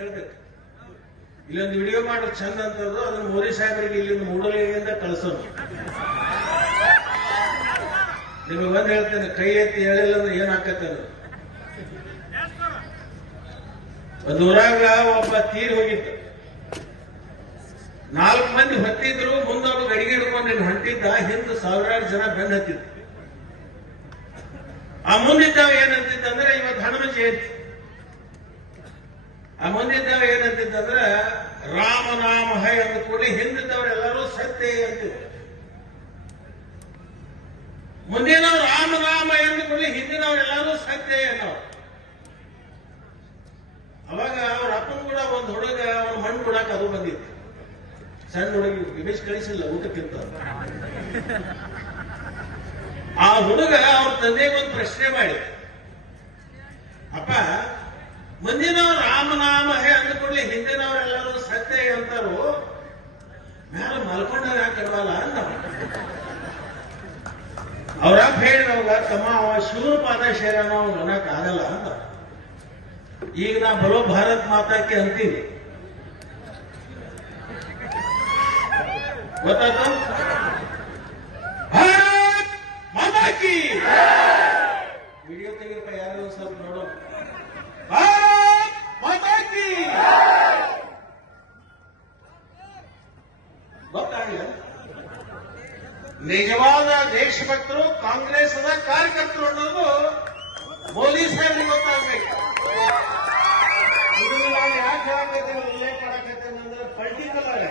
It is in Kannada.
ಇಲ್ಲೊಂದು ವಿಡಿಯೋ ಮಾಡೋ, ಚಂದ ಅಂತದ್ದು ಅದನ್ನ ಮೋದಿ ಸಾಹೇಬರಿಗೆ ಇಲ್ಲಿಂದ ಮೂಡಲಿಯಿಂದ ಕಳಿಸೋದು ನಿಮಗೆ ಬಂದು ಹೇಳ್ತೇನೆ, ಕೈ ಎತ್ತಿ ಹೇಳಿಲ್ಲ ಅಂದ್ರೆ ಏನ್ ಆಕತ್ತ ಅದು? ಒಂದು ಊರಾಗ ಒಬ್ಬ ತೀರ್ ಹೋಗಿತ್ತು ನಾಲ್ಕು ಮಂದಿ ಹೊತ್ತಿದ್ರು, ಮುಂದೊಬ್ಬ ಗಡಿಗೆ ಹಿಡ್ಕೊಂಡು ಹಂಟಿದ್ದ, ಹಿಂದೆ ಸಾವಿರಾರು ಜನ ಬೆನ್ನ ಹತ್ತಿದ್ರು. ಆ ಮುಂದಿದ್ದ ಏನಂತಿದ್ದಂದ್ರೆ ಇವತ್ತು ಹನುಮ ಜಯಂತಿ. ಆ ಮುಂದಿದ್ದವ ಏನಂತಿದ್ದಂದ್ರೆ ರಾಮನಾಮ ಹೈ ಅಂದ ಕೂಡಲೇ ಹಿಂದಿದ್ದವರೆಲ್ಲರೂ ಸತ್ಯ ಅಂತಿದ್ರು. ಮುಂದಿನವ್ರು ರಾಮನಾಮ ಎಂದು ಕೂಡಲೇ ಹಿಂದಿನವರೆಲ್ಲರೂ ಸತ್ಯ ಅನ್ನೋ ಅವಾಗ ಅವ್ರ ಅಪ್ಪನ ಕೂಡ ಒಂದು ಹುಡುಗ, ಅವನ ಮಣ್ಣು ಕೊಡಕ್ಕೆ ಅದು ಬಂದಿತ್ತು. ಸಣ್ಣ ಹುಡುಗಿ ಇಮೇಜ್ ಕಳಿಸಿಲ್ಲ ಊಟಕ್ಕಿಂತ. ಆ ಹುಡುಗ ಅವ್ರ ತಂದೆಗೆ ಒಂದು ಪ್ರಶ್ನೆ ಮಾಡಿ ಅಪ್ಪ, ಮುಂದಿನವ್ರು ಹೇ ಅಂದ್ಕೊಳ್ಳಿ ಹಿಂದಿನವರೆಲ್ಲರೂ ಸತ್ಯ ಅಂತಾರು. ಮ್ಯಾಲ ಮಲ್ಕೊಂಡಾಗ ಯಾಕೆ ಕಡವಲ್ಲ ಅಂತ ಅವ್ರ ಅಪ್ಪ ಹೇಳಿದವಾಗ ತಮ್ಮ ಅವ ಶಿವನ ಪಾದ ಶೇರನ ಅವ್ನು ಅನ್ನಕ್ ಆಗಲ್ಲ ಅಂತ ಈಗ ನಾ ಬರೋ ಭಾರತ್ ಮಾತಾಕೆ ಅಂತೀನಿ ಗೊತ್ತಾಯ್ತು? ಭಾರತ್ ಮಾತಾಕಿ ವಿಡಿಯೋ ತೆಗಿರಪ್ಪ ತಾಳ್ಯ ನಿಜವಾದ ದೇಶಭಕ್ತರು, ಕಾಂಗ್ರೆಸ್ನ ಕಾರ್ಯಕರ್ತರು ಅನ್ನೋದು ಮೋದಿ ಸಾಹೇಬ್ರಿಗೆ ಗೊತ್ತಾಗ್ಬೇಕು. ನಾನು ಯಾಕೆ ಹಾಕತ್ತೇನೆ ಉಲ್ಲೇಖ ಮಾಡಕತ್ತೇನೆ ಅಂದ್ರೆ ಪೊಲಿಟಿಕಲ್ ಅಲ್ಲ